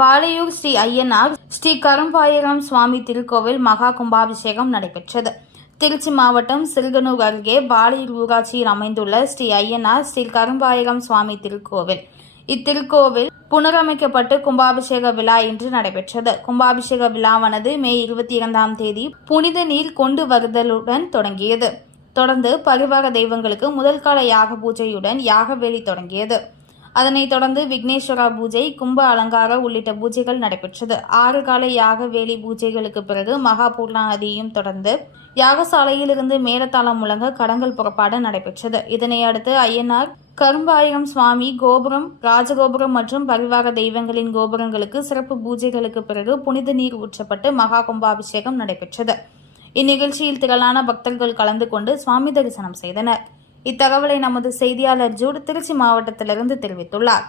வாலையூர் ஸ்ரீ ஐயனார் ஸ்ரீ கரும்பாயிரம் சுவாமி திருக்கோவில் மகா கும்பாபிஷேகம் நடைபெற்றது. திருச்சி மாவட்டம் சிறுகனூர் அருகே வாலையூர் ஊராட்சியில் அமைந்துள்ள ஸ்ரீ ஐயனார் ஸ்ரீ கரும்பாயிரம் சுவாமி திருக்கோவில். இத்திருக்கோவில் புனரமைக்கப்பட்டு கும்பாபிஷேக விழா இன்று நடைபெற்றது. கும்பாபிஷேக விழாவானது மே இருபத்தி இரண்டாம் தேதி புனித நீர் கொண்டு வருதலுடன் தொடங்கியது. தொடர்ந்து பரிவார தெய்வங்களுக்கு முதல் கால யாக பூஜையுடன் யாகவேலி தொடங்கியது. அதனைத் தொடர்ந்து விக்னேஸ்வரா பூஜை கும்ப அலங்கார உள்ளிட்ட பூஜைகள் நடைபெற்றது. ஆறு கால யாகவேலி பூஜைகளுக்கு பிறகு மகா பூர்ணாநதியும் தொடர்ந்து யாகசாலையிலிருந்து மேலத்தாளம் முழங்க கடங்கல் புறப்பாடு நடைபெற்றது. இதனை அடுத்து ஐயனார் கரும்பாயிரம் சுவாமி கோபுரம் ராஜகோபுரம் மற்றும் பரிவார தெய்வங்களின் கோபுரங்களுக்கு சிறப்பு பூஜைகளுக்கு பிறகு புனித நீர் ஊற்றப்பட்டு மகா கும்பாபிஷேகம் நடைபெற்றது. இந்நிகழ்ச்சியில் திரளான பக்தர்கள் கலந்து கொண்டு சுவாமி தரிசனம் செய்தனர். இத்தகவலை நமது செய்தியாளர் ஜூட் திருச்சி மாவட்டத்திலிருந்து தெரிவித்துள்ளார்.